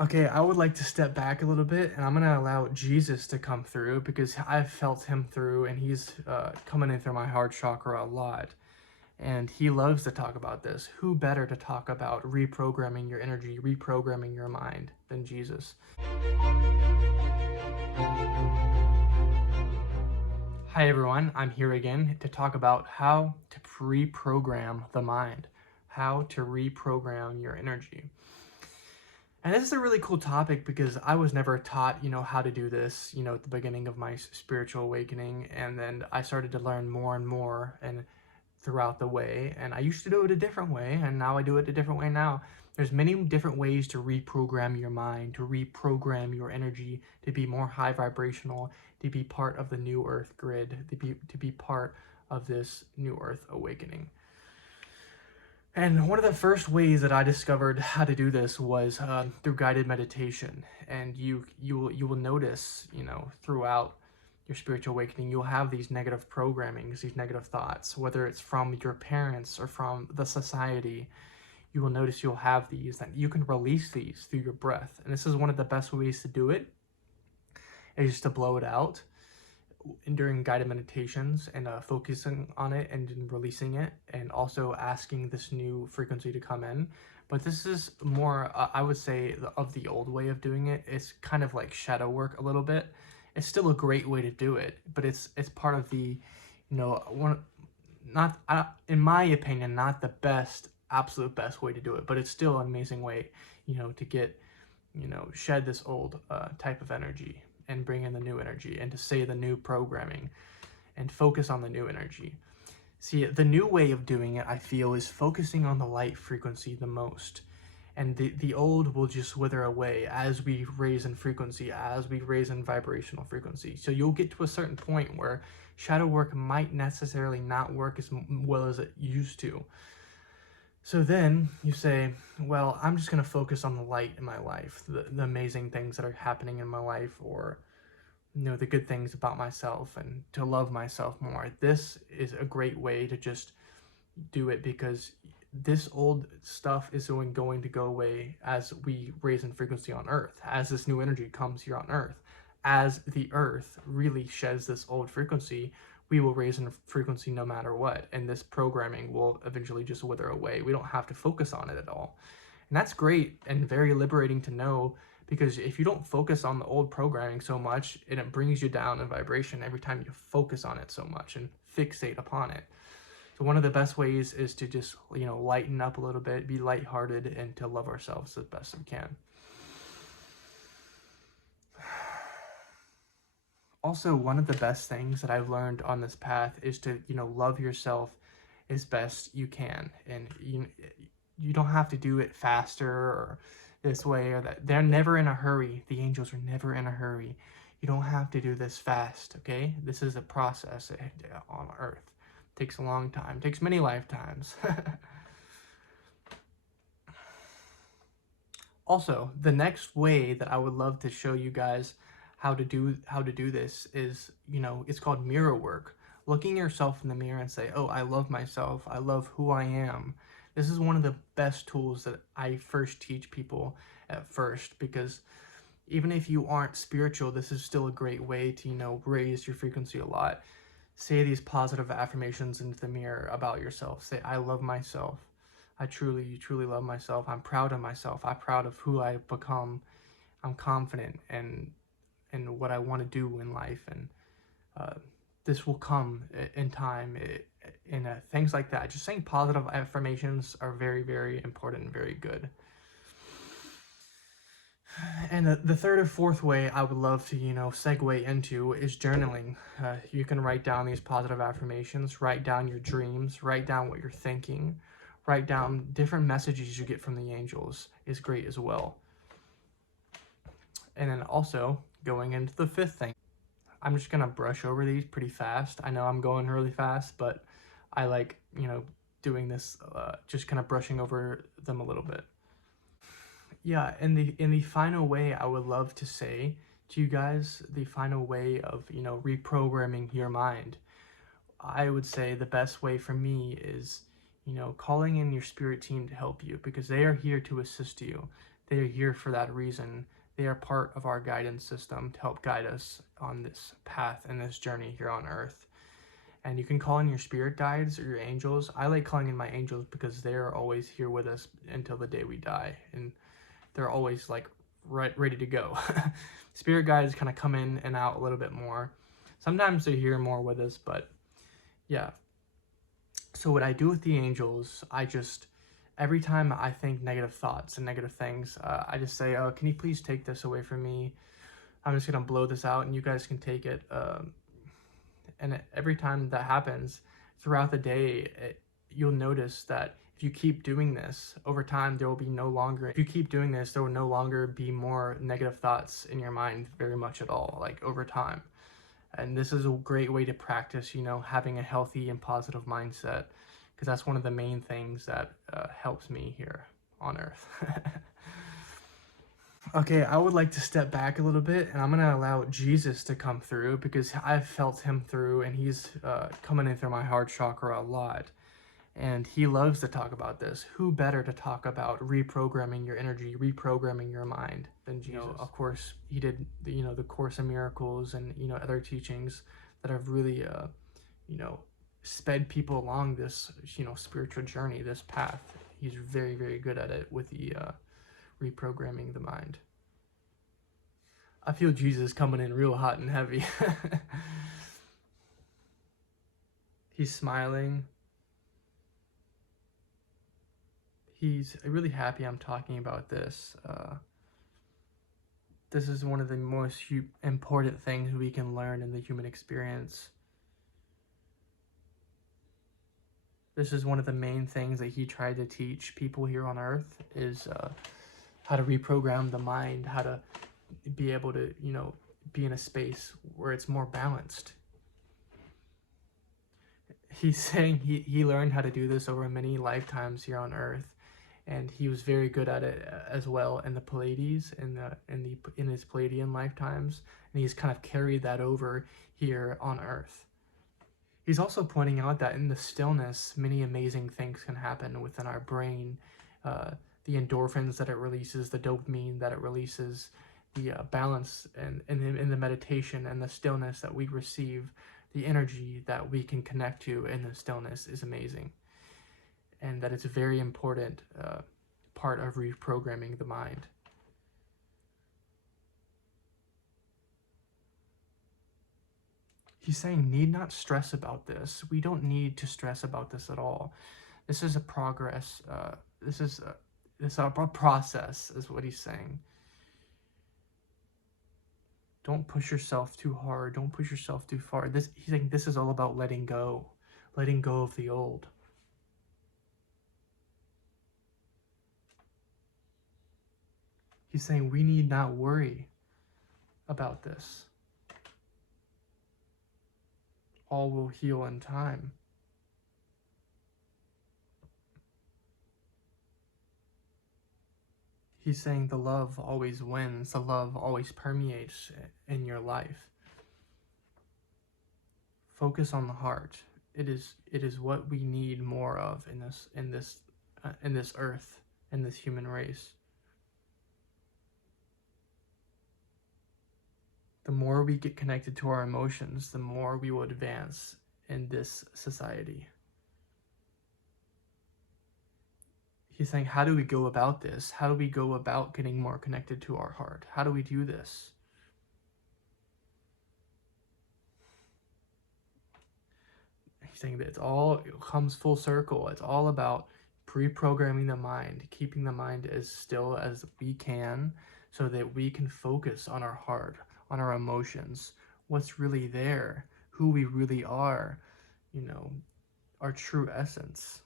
Okay, I would like to step back a little bit, and I'm going to allow Jesus to come through because I've felt him through, and he's coming in through my heart chakra a lot. And he loves to talk about this. Who better to talk about reprogramming your energy, reprogramming your mind than Jesus? Hi everyone, I'm here again to talk about how to reprogram the mind, how to reprogram your energy. And this is a really cool topic because I was never taught, how to do this, at the beginning of my spiritual awakening. And then I started to learn more and more and throughout the way. And I used to do it a different way, and now I do it a different way now. There's many different ways to reprogram your mind, to reprogram your energy, to be more high vibrational, to be part of the new earth grid, to be part of this new earth awakening. And one of the first ways that I discovered how to do this was through guided meditation. And you will notice, throughout your spiritual awakening, you'll have these negative programmings, these negative thoughts, whether it's from your parents or from the society. You will notice you'll have these, and you can release these through your breath. And this is one of the best ways to do it, is just to blow it out during guided meditations and focusing on it and then releasing it, and also asking this new frequency to come in. But this is more, I would say, of the old way of doing it. It's kind of like shadow work a little bit. It's still a great way to do it, but it's part of the, one, not in my opinion, not the best, absolute best way to do it, but it's still an amazing way, to get, shed this old type of energy and bring in the new energy, and to say the new programming and focus on the new energy. See, the new way of doing it, I feel, is focusing on the light frequency the most. And the old will just wither away as we raise in frequency, as we raise in vibrational frequency. So you'll get to a certain point where shadow work might necessarily not work as well as it used to. So then you say, well, I'm just going to focus on the light in my life, the amazing things that are happening in my life, or, the good things about myself, and to love myself more. This is a great way to just do it, because this old stuff is going to go away as we raise in frequency on Earth, as this new energy comes here on Earth. As the Earth really sheds this old frequency, we will raise in frequency no matter what, and this programming will eventually just wither away. We don't have to focus on it at all. And that's great and very liberating to know, because if you don't focus on the old programming so much, it brings you down in vibration every time you focus on it so much and fixate upon it. So one of the best ways is to just, lighten up a little bit, be lighthearted, and to love ourselves as best we can. Also, one of the best things that I've learned on this path is to, love yourself as best you can. And you don't have to do it faster or this way or that. They're never in a hurry. The angels are never in a hurry. You don't have to do this fast, okay? This is a process on Earth. It takes a long time. It takes many lifetimes. Also, the next way that I would love to show you guys how to do this is, it's called mirror work. Looking yourself in the mirror and say, oh, I love myself. I love who I am. This is one of the best tools that I first teach people at first, because even if you aren't spiritual, this is still a great way to, raise your frequency a lot. Say these positive affirmations into the mirror about yourself. Say, I love myself. I truly love myself. I'm proud of myself. I'm proud of who I've become. I'm confident in what I want to do in life, and this will come in time. Things like that. Just saying positive affirmations are very, very important and very good. And the third or fourth way I would love to, segue into is journaling. You can write down these positive affirmations, write down your dreams, write down what you're thinking, write down different messages you get from the angels is great as well. And then also, going into the fifth thing, I'm just going to brush over these pretty fast. I know I'm going really fast, but I like, doing this, just kind of brushing over them a little bit. Yeah, in the final way, I would love to say to you guys, the final way of, reprogramming your mind. I would say the best way for me is, calling in your spirit team to help you, because they are here to assist you. They are here for that reason. They are part of our guidance system to help guide us on this path and this journey here on Earth. And you can call in your spirit guides or your angels. I like calling in my angels because they're always here with us until the day we die. And they're always like ready to go. Spirit guides kind of come in and out a little bit more. Sometimes they're here more with us, but yeah. So what I do with the angels, every time I think negative thoughts and negative things, I just say, oh, can you please take this away from me? I'm just going to blow this out and you guys can take it. And every time that happens throughout the day, you'll notice that if you keep doing this over time, there will no longer be more negative thoughts in your mind very much at all, like over time. And this is a great way to practice, having a healthy and positive mindset, because that's one of the main things that helps me here on Earth. Okay, I would like to step back a little bit, and I'm going to allow Jesus to come through, because I've felt him through, and he's coming in through my heart chakra a lot. And he loves to talk about this. Who better to talk about reprogramming your energy, reprogramming your mind than Jesus? Of course, he did, the Course in Miracles and, other teachings that have really, sped people along this, spiritual journey, this path. He's very, very good at it with the reprogramming the mind. I feel Jesus coming in real hot and heavy. He's smiling. He's really happy I'm talking about this. This is one of the most important things we can learn in the human experience. This is one of the main things that he tried to teach people here on Earth, is how to reprogram the mind, how to be able to, be in a space where it's more balanced. He's saying he learned how to do this over many lifetimes here on Earth, and he was very good at it as well in the Pleiades, in his Pleiadian lifetimes, and he's kind of carried that over here on Earth. He's also pointing out that in the stillness, many amazing things can happen within our brain. The endorphins that it releases, the dopamine that it releases, the balance in the meditation and the stillness that we receive, the energy that we can connect to in the stillness is amazing. And that it's a very important part of reprogramming the mind. He's saying, need not stress about this. We don't need to stress about this at all. This is a progress. This is a process, is what he's saying. Don't push yourself too hard. Don't push yourself too far. He's saying this is all about letting go of the old. He's saying we need not worry about this. All will heal in time. He's saying the love always wins. The love always permeates in your life. Focus on the heart. It is what we need more of in this earth, in this human race. The more we get connected to our emotions, the more we will advance in this society. He's saying, how do we go about this? How do we go about getting more connected to our heart? How do we do this? He's saying that it comes full circle. It's all about pre-programming the mind, keeping the mind as still as we can so that we can focus on our heart, on our emotions, what's really there, who we really are, our true essence.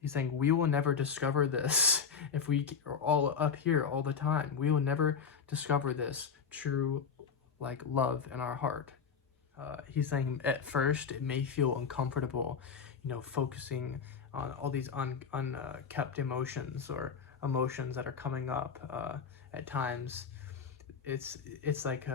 He's saying we will never discover this if we are all up here all the time. We will never discover this true love in our heart. He's saying at first it may feel uncomfortable, focusing on all these unkept emotions or emotions that are coming up at times. It's like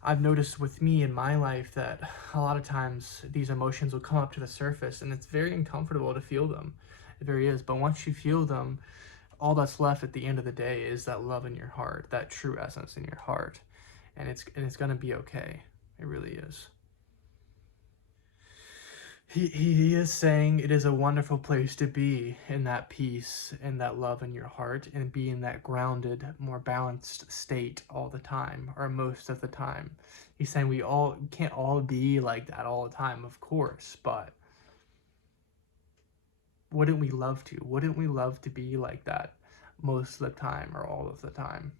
I've noticed with me in my life that a lot of times these emotions will come up to the surface and it's very uncomfortable to feel them. It very is. But once you feel them, all that's left at the end of the day is that love in your heart, that true essence in your heart. And it's going to be okay. It really is. He is saying it is a wonderful place to be, in that peace and that love in your heart, and be in that grounded, more balanced state all the time, or most of the time. He's saying we can't all be like that all the time, of course, but wouldn't we love to? Wouldn't we love to be like that most of the time, or all of the time?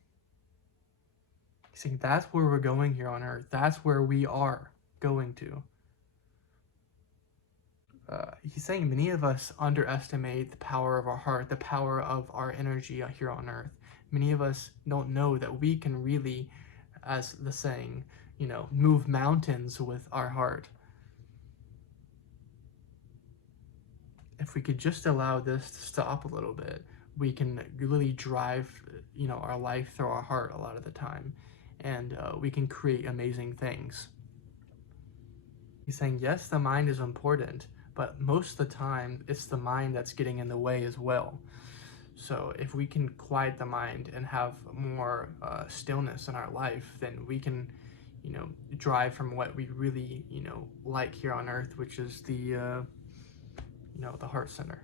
He's saying that's where we're going here on earth. That's where we are going to. He's saying many of us underestimate the power of our heart, the power of our energy here on earth. Many of us don't know that we can really, as the saying, move mountains with our heart. If we could just allow this to stop a little bit, we can really drive, our life through our heart a lot of the time, and we can create amazing things. He's saying, yes, the mind is important, but most of the time, it's the mind that's getting in the way as well. So if we can quiet the mind and have more stillness in our life, then we can, drive from what we really, like here on earth, which is the, the heart center.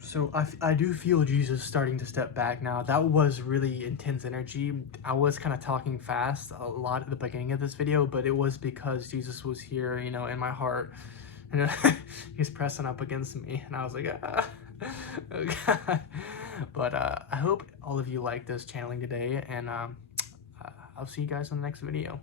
So I do feel Jesus starting to step back now. That was really intense energy. I was kind of talking fast a lot at the beginning of this video, but it was because Jesus was here, in my heart. And he's pressing up against me, and I was like, ah. Oh God. But I hope all of you liked this channeling today, and I'll see you guys in the next video.